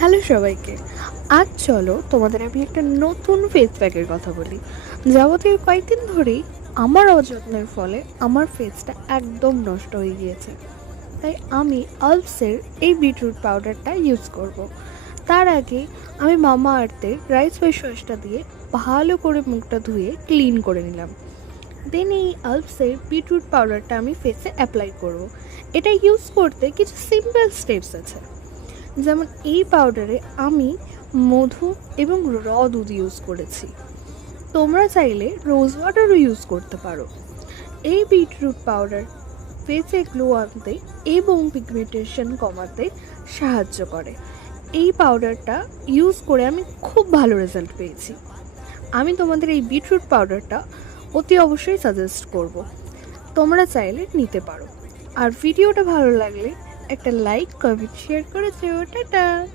Hello সবাইকে। আজ চলো তোমাদের আমি একটা নতুন ফেস প্যাকের কথা বলি। যাবতীয় কয়েকদিন ধরেই আমার অযত্নের ফলে আমার ফেসটা একদম নষ্ট হয়ে গিয়েছে। তাই আমি আল্পসের এই বিটরুট পাউডারটা ইউজ করব। তার আগে আমি মামা আর্থের রাইস ফেস ওয়াশটা দিয়ে ভালো করে মুখটা ধুয়ে ক্লিন করে নিলাম। দেন এই আল্পসের বিটরুট পাউডারটা আমি ফেসে অ্যাপ্লাই করব। এটা ইউজ করতে কিছু সিম্পল স্টেপস আছে। যেমন এই পাউডারে আমি মধু এবং দুধ ইউজ করেছি। তোমরা চাইলে রোজ ওয়াটারও ইউজ করতে পারো। এই বিটরুট পাউডার ফেসে গ্লো আনতে এবং পিগমেন্টেশন কমাতে সাহায্য করে। এই পাউডারটা ইউজ করে আমি খুব ভালো রেজাল্ট পেয়েছি। আমি তোমাদের এই বিটরুট পাউডারটা অতি অবশ্যই সাজেস্ট করব। তোমরা চাইলে নিতে পারো। আর ভিডিওটা ভালো লাগলে একটা লাইক, কমেন্ট, শেয়ার করে যেও। টাটা।